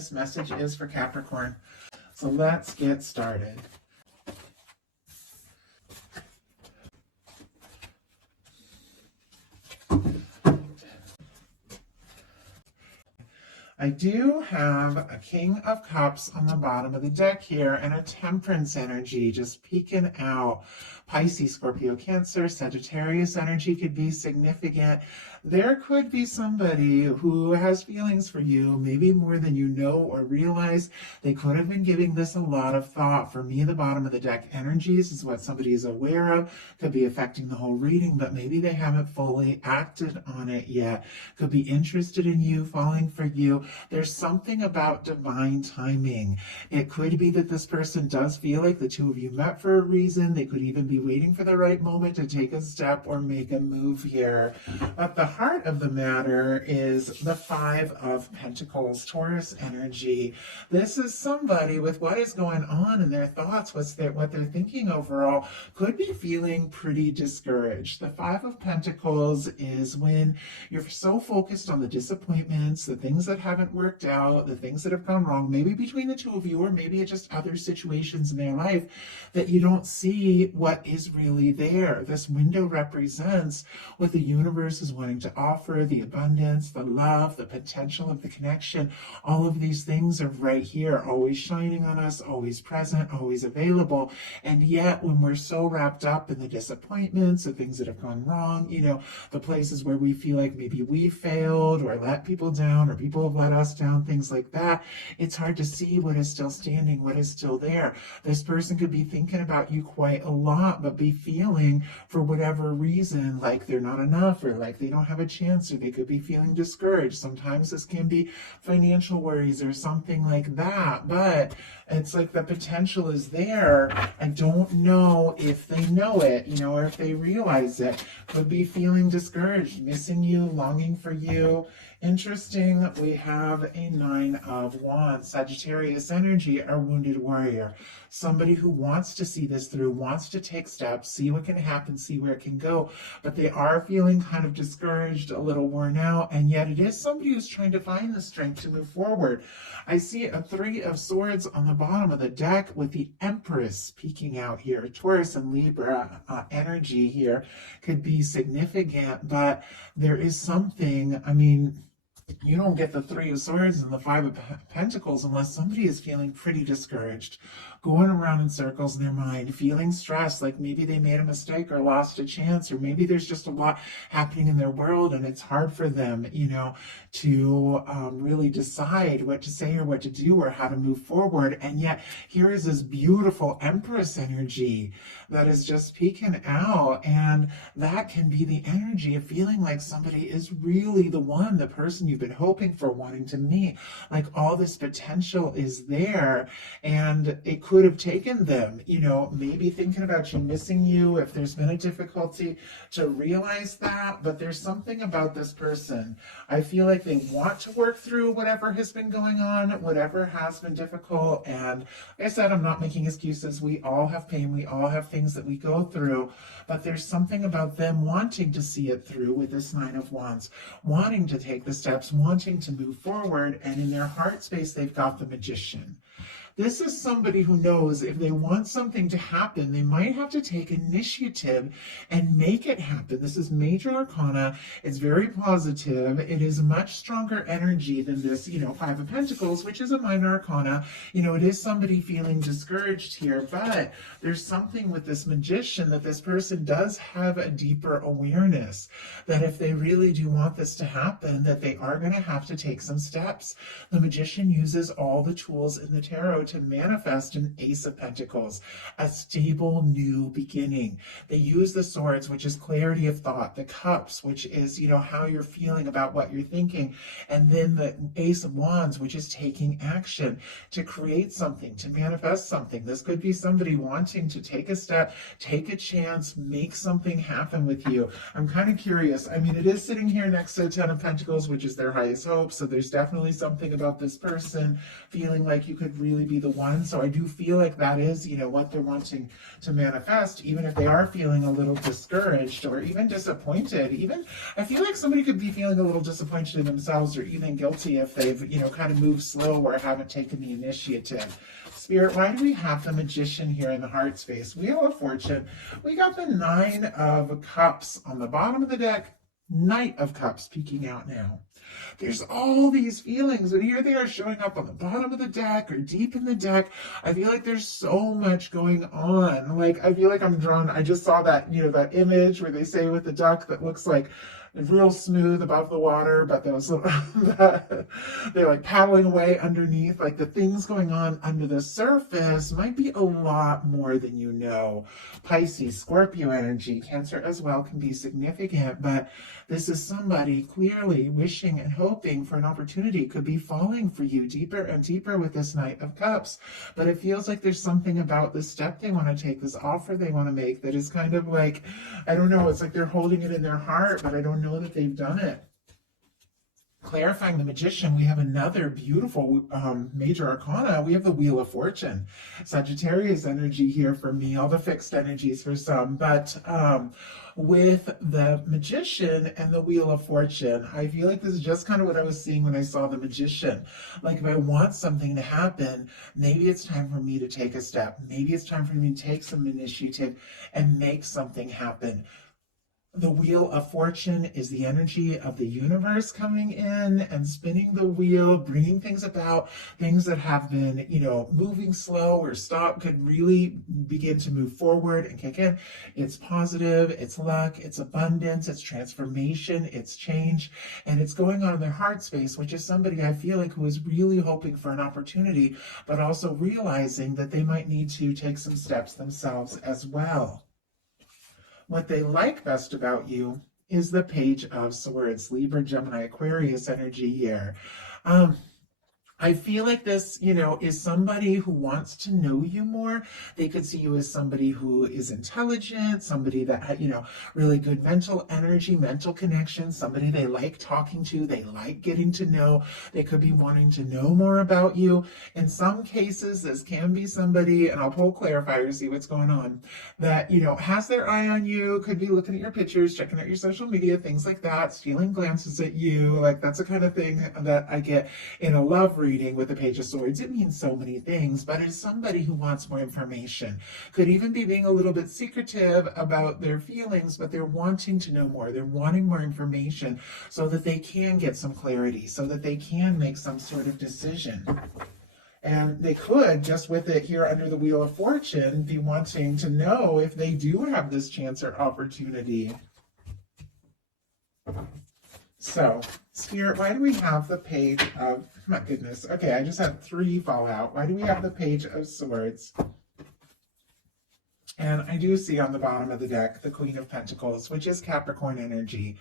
this message is for Capricorn. So let's get started. I do have a King of Cups on the bottom of the deck here and a Temperance energy just peeking out. Pisces, Scorpio, Cancer, Sagittarius energy could be significant. There could be somebody who has feelings for you, maybe more than you know or realize. They could have been giving this a lot of thought. For me, the bottom of the deck energies is what somebody is aware of. Could be affecting the whole reading, but maybe they haven't fully acted on it yet. Could be interested in you, falling for you. There's something about divine timing. It could be that this person does feel like the two of you met for a reason. They could even be waiting for the right moment to take a step or make a move here. But the heart of the matter is the Five of Pentacles, Taurus energy. This is somebody with what is going on in their thoughts, what they're thinking overall, could be feeling pretty discouraged. The Five of Pentacles is when you're so focused on the disappointments, the things that haven't worked out, the things that have gone wrong, maybe between the two of you, or maybe it's just other situations in their life, that you don't see what is really there. This window represents what the universe is wanting to offer, the abundance, the love, the potential of the connection. All of these things are right here, always shining on us, always present, always available. And yet, when we're so wrapped up in the disappointments, the things that have gone wrong, the places where we feel like maybe we failed or let people down or people have let us down, things like that, it's hard to see what is still standing, what is still there. This person could be thinking about you quite a lot, but be feeling, for whatever reason, like they're not enough, or like they don't have a chance, or they could be feeling discouraged. Sometimes this can be financial worries or something like that, but it's like the potential is there. I don't know if they know it, or if they realize it. Could be feeling discouraged, missing you, longing for you. Interesting, we have a Nine of Wands. Sagittarius energy, our wounded warrior. Somebody who wants to see this through, wants to take steps, see what can happen, see where it can go, but they are feeling kind of discouraged, a little worn out, and yet it is somebody who's trying to find the strength to move forward. I see a Three of Swords on the bottom of the deck with the Empress peeking out here. Taurus and Libra energy here could be significant, but there is something, you don't get the Three of Swords and the Five of Pentacles unless somebody is feeling pretty discouraged, going around in circles in their mind, feeling stressed, like maybe they made a mistake or lost a chance, or maybe there's just a lot happening in their world and it's hard for them, to really decide what to say or what to do or how to move forward. And yet here is this beautiful Empress energy that is just peeking out, and that can be the energy of feeling like somebody is really the one, the person you've been hoping for, wanting to meet. Like all this potential is there, and it could have taken them, maybe thinking about you, missing you, if there's been a difficulty to realize that. But there's something about this person. I feel like they want to work through whatever has been going on, whatever has been difficult. And like I said, I'm not making excuses. We all have pain. We all have things that we go through. But there's something about them wanting to see it through with this Nine of Wands, wanting to take the steps, wanting to move forward. And in their heart space, they've got the Magician. This is somebody who knows if they want something to happen, they might have to take initiative and make it happen. This is major arcana. It's very positive. It is much stronger energy than this, Five of Pentacles, which is a minor arcana. It is somebody feeling discouraged here, but there's something with this Magician that this person does have a deeper awareness that if they really do want this to happen, that they are going to have to take some steps. The Magician uses all the tools in the tarot to manifest an Ace of Pentacles, a stable new beginning. They use the Swords, which is clarity of thought, the Cups, which is, how you're feeling about what you're thinking, and then the Ace of Wands, which is taking action to create something, to manifest something. This could be somebody wanting to take a step, take a chance, make something happen with you. I'm kind of curious. It is sitting here next to the Ten of Pentacles, which is their highest hope, so there's definitely something about this person feeling like you could really be the one. So I do feel like that is, what they're wanting to manifest, even if they are feeling a little discouraged or even disappointed. Even I feel like somebody could be feeling a little disappointed in themselves or even guilty if they've, kind of moved slow or haven't taken the initiative. Spirit, why do we have the Magician here in the heart space? Wheel of Fortune. We got the Nine of Cups on the bottom of the deck. Knight of Cups peeking out now. There's all these feelings, and here they are showing up on the bottom of the deck or deep in the deck. I feel like there's so much going on. Like, I feel like I'm drawn. I just saw that, that image where they say with the duck that looks like real smooth above the water, but those they're like paddling away underneath. Like the things going on under the surface might be a lot more than you know. Pisces, Scorpio energy, Cancer as well can be significant, but this is somebody clearly wishing and hoping for an opportunity, could be falling for you deeper and deeper with this Knight of Cups. But it feels like there's something about this step they want to take, this offer they want to make, that is kind of like, I don't know, it's like they're holding it in their heart, but I don't know that they've done it. Clarifying the Magician, we have another beautiful major arcana. We have the Wheel of Fortune. Sagittarius energy here for me, all the fixed energies for some, but with the Magician and the Wheel of Fortune, I feel like this is just kind of what I was seeing when I saw the Magician. Like if I want something to happen, maybe it's time for me to take a step. Maybe it's time for me to take some initiative and make something happen. The Wheel of Fortune is the energy of the universe coming in and spinning the wheel, bringing things about, things that have been, moving slow or stopped could really begin to move forward and kick in. It's positive, it's luck, it's abundance, it's transformation, it's change, and it's going on in their heart space, which is somebody I feel like who is really hoping for an opportunity, but also realizing that they might need to take some steps themselves as well. What they like best about you is the Page of Swords, Libra, Gemini, Aquarius energy here. I feel like this, is somebody who wants to know you more. They could see you as somebody who is intelligent, somebody that had, really good mental energy, mental connection, somebody they like talking to, they like getting to know. They could be wanting to know more about you. In some cases, this can be somebody, and I'll pull clarifier, see what's going on, that, has their eye on you, could be looking at your pictures, checking out your social media, things like that, stealing glances at you. Like that's the kind of thing that I get in a love reading with the Page of Swords. It means so many things, but it's somebody who wants more information. Could even be being a little bit secretive about their feelings, but they're wanting to know more. They're wanting more information so that they can get some clarity, so that they can make some sort of decision. And they could, just with it here under the Wheel of Fortune, be wanting to know if they do have this chance or opportunity. So, Spirit, why do we have the Page of, my goodness, okay, I just had 3 fall out. Why do we have the Page of Swords? And I do see on the bottom of the deck the Queen of Pentacles, which is Capricorn energy.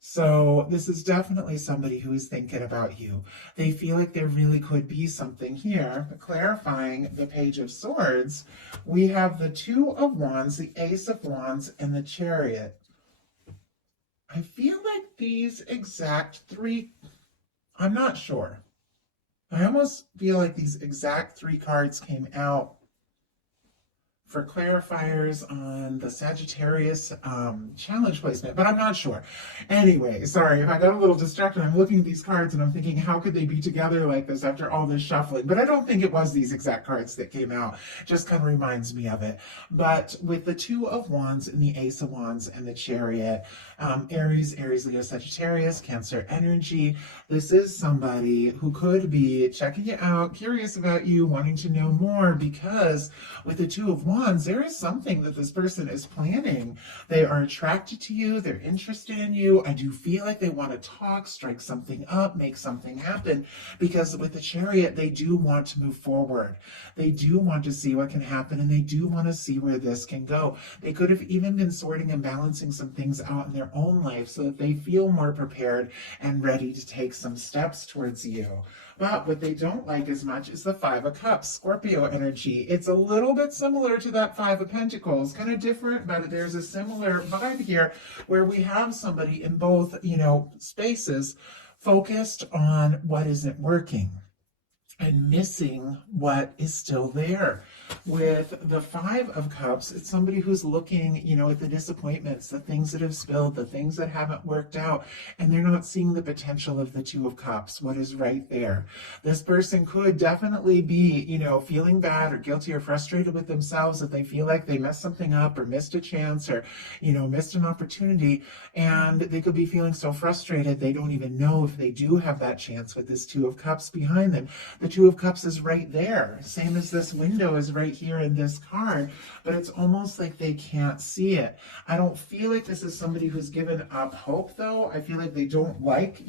So this is definitely somebody who is thinking about you. They feel like there really could be something here. But clarifying the Page of Swords, we have the Two of Wands, the Ace of Wands, and the Chariot. I feel like these exact 3, I'm not sure. I almost feel like these exact 3 cards came out for clarifiers on the Sagittarius challenge placement, but I'm not sure. Anyway, sorry if I got a little distracted. I'm looking at these cards and I'm thinking, how could they be together like this after all this shuffling? But I don't think it was these exact cards that came out. Just kind of reminds me of it. But with the Two of Wands and the Ace of Wands and the Chariot, Aries, Leo, Sagittarius, Cancer energy, this is somebody who could be checking you out, curious about you, wanting to know more, because with the Two of Wands, there is something that this person is planning. They are attracted to you. They're interested in you. I do feel like they want to talk, strike something up, make something happen, because with the Chariot, they do want to move forward. They do want to see what can happen, and they do want to see where this can go. They could have even been sorting and balancing some things out in their own life so that they feel more prepared and ready to take some steps towards you. But what they don't like as much is the Five of Cups, Scorpio energy. It's a little bit similar to that Five of Pentacles, kind of different, but there's a similar vibe here where we have somebody in both, spaces focused on what isn't working. and missing what is still there. With the Five of Cups, it's somebody who's looking, at the disappointments, the things that have spilled, the things that haven't worked out, and they're not seeing the potential of the Two of Cups, what is right there. This person could definitely be, feeling bad or guilty or frustrated with themselves, that they feel like they messed something up or missed a chance or, missed an opportunity, and they could be feeling so frustrated they don't even know if they do have that chance with this Two of Cups behind them. The Two of Cups is right there, same as this window is right here in this card, but it's almost like they can't see it. I don't feel like this is somebody who's given up hope, though. I feel like they don't like,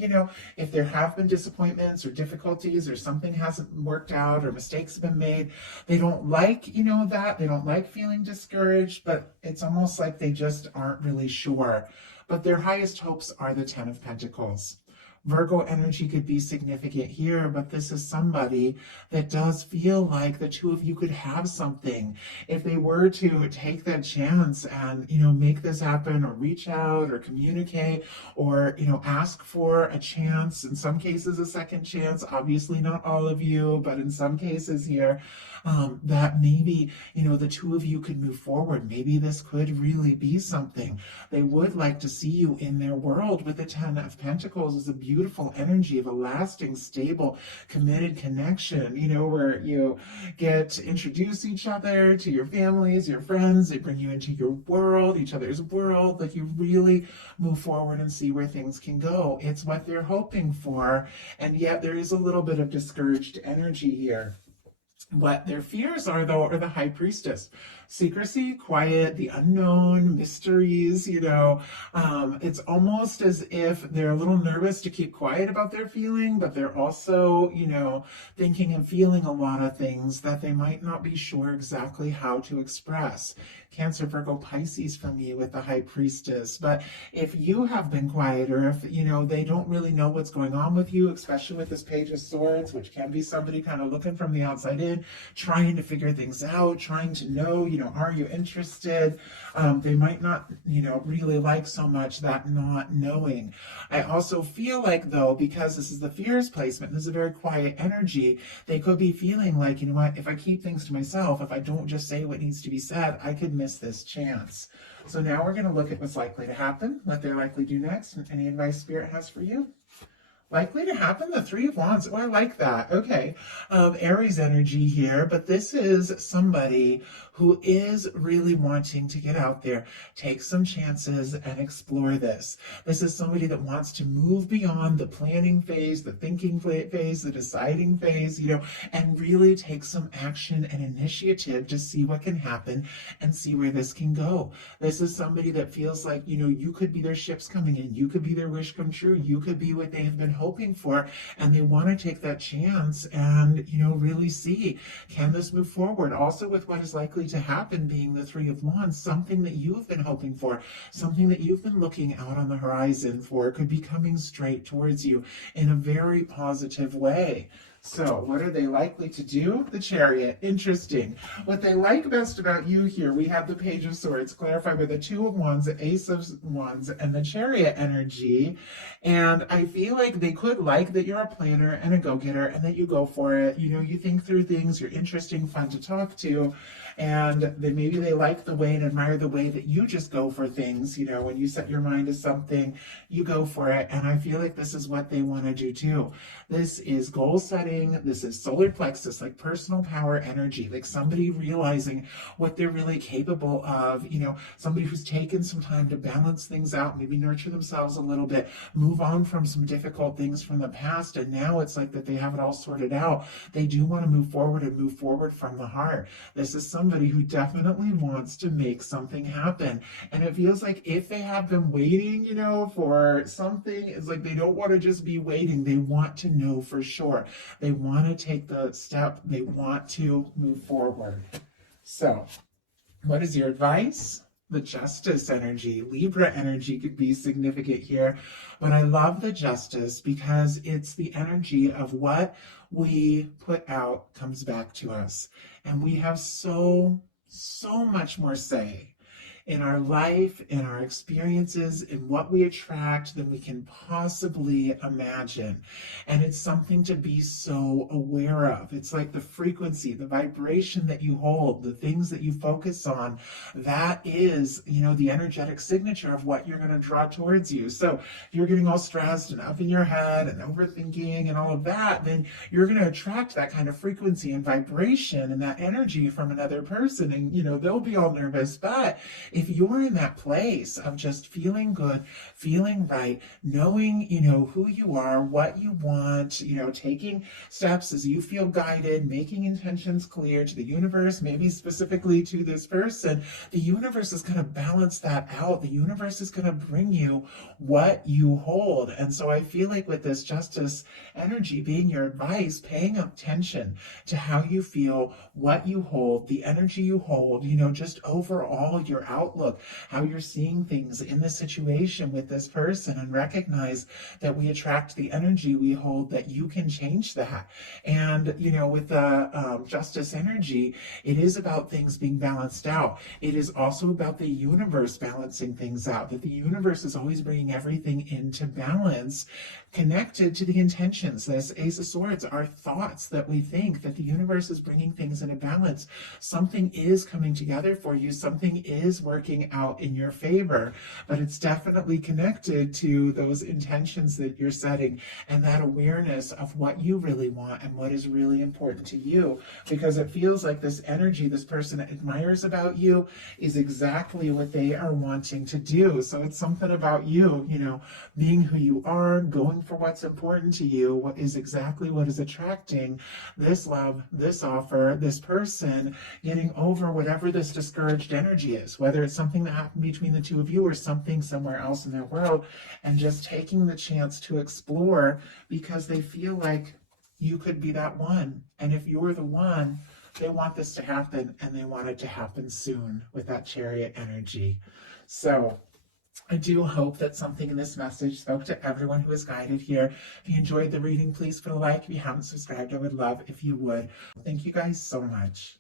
if there have been disappointments or difficulties or something hasn't worked out or mistakes have been made, they don't like, that. They don't like feeling discouraged, but it's almost like they just aren't really sure. But their highest hopes are the Ten of Pentacles. Virgo energy could be significant here, but this is somebody that does feel like the two of you could have something. If they were to take that chance and, make this happen or reach out or communicate or, ask for a chance, in some cases a second chance, obviously not all of you, but in some cases here, that maybe, the two of you could move forward. Maybe this could really be something. They would like to see you in their world. With the Ten of Pentacles is a beautiful energy of a lasting, stable, committed connection, where you get to introduce each other to your families, your friends. They bring you into your world, each other's world. Like, you really move forward and see where things can go. It's what they're hoping for. And yet there is a little bit of discouraged energy here. What their fears are, though, are the High Priestess. Secrecy, quiet, the unknown, mysteries, it's almost as if they're a little nervous to keep quiet about their feeling, but they're also, thinking and feeling a lot of things that they might not be sure exactly how to express. Cancer, Virgo, Pisces for me with the High Priestess. But if you have been quiet, or if, they don't really know what's going on with you, especially with this Page of Swords, which can be somebody kind of looking from the outside in, trying to figure things out, trying to know, are you interested? They might not, really like so much that not knowing. I also feel like, though, because this is the fears placement, this is a very quiet energy, they could be feeling like, what, if I keep things to myself, if I don't just say what needs to be said, I could miss this chance. So now we're going to look at what's likely to happen, what they're likely to do next, and any advice Spirit has for you. Likely to happen, the Three of Wands. Oh, I like that. Okay. Aries energy here, but this is somebody who is really wanting to get out there, take some chances, and explore this. This is somebody that wants to move beyond the planning phase, the thinking phase, the deciding phase, and really take some action and initiative to see what can happen and see where this can go. This is somebody that feels like, you could be their ships coming in, you could be their wish come true, you could be what they have been hoping for, and they want to take that chance and, really see, can this move forward? Also, with what is likely to happen being the Three of Wands, something that you've been hoping for, something that you've been looking out on the horizon for, could be coming straight towards you in a very positive way. So what are they likely to do? The Chariot. Interesting. What they like best about you here, we have the Page of Swords clarified with the Two of Wands, the Ace of Wands, and the Chariot energy. And I feel like they could like that you're a planner and a go-getter and that you go for it. You think through things, you're interesting, fun to talk to. And then maybe they like the way and admire the way that you just go for things. When you set your mind to something, you go for it. And I feel like this is what they want to do too. This is goal setting. This is solar plexus, like personal power energy, like somebody realizing what they're really capable of. Somebody who's taken some time to balance things out, maybe nurture themselves a little bit, move on from some difficult things from the past. And now it's like that they have it all sorted out. They do want to move forward and move forward from the heart. This is somebody who definitely wants to make something happen. And it feels like if they have been waiting, for something, it's like they don't want to just be waiting. They want to know for sure. They want to take the step. They want to move forward. So, what is your advice? The Justice energy, Libra energy could be significant here, but I love the Justice because it's the energy of what we put out comes back to us. And we have so much more say in our life, in our experiences, in what we attract than we can possibly imagine. And it's something to be so aware of. It's like the frequency, the vibration that you hold, the things that you focus on. That is, the energetic signature of what you're going to draw towards you. So if you're getting all stressed and up in your head and overthinking and all of that, then you're going to attract that kind of frequency and vibration and that energy from another person. And, they'll be all nervous. But if you're in that place of just feeling good, feeling right, knowing, who you are, what you want, taking steps as you feel guided, making intentions clear to the universe, maybe specifically to this person, the universe is going to balance that out. The universe is going to bring you what you hold. And so I feel like with this justice energy being your advice, paying attention to how you feel, what you hold, the energy you hold, just overall your outlook, how you're seeing things in this situation with this person, and recognize that we attract the energy we hold, that you can change that. And, with the justice energy, it is about things being balanced out. It is also about the universe balancing things out, that the universe is always bringing everything into balance, connected to the intentions. This Ace of Swords are thoughts that we think, that the universe is bringing things into balance. Something is coming together for you. Something is working out in your favor, but it's definitely connected to those intentions that you're setting and that awareness of what you really want and what is really important to you, because it feels like this energy this person admires about you is exactly what they are wanting to do. So it's something about you, being who you are, going for what's important to you, what is exactly what is attracting this love, this offer, this person, getting over whatever this discouraged energy is, whether it's something that happened between the two of you or something somewhere else in their world, and just taking the chance to explore, because they feel like you could be that one. And if you're the one, they want this to happen, and they want it to happen soon with that Chariot energy. So I do hope that something in this message spoke to everyone who is guided here. If you enjoyed the reading, please put a like. If you haven't subscribed, I would love if you would. Thank you guys so much.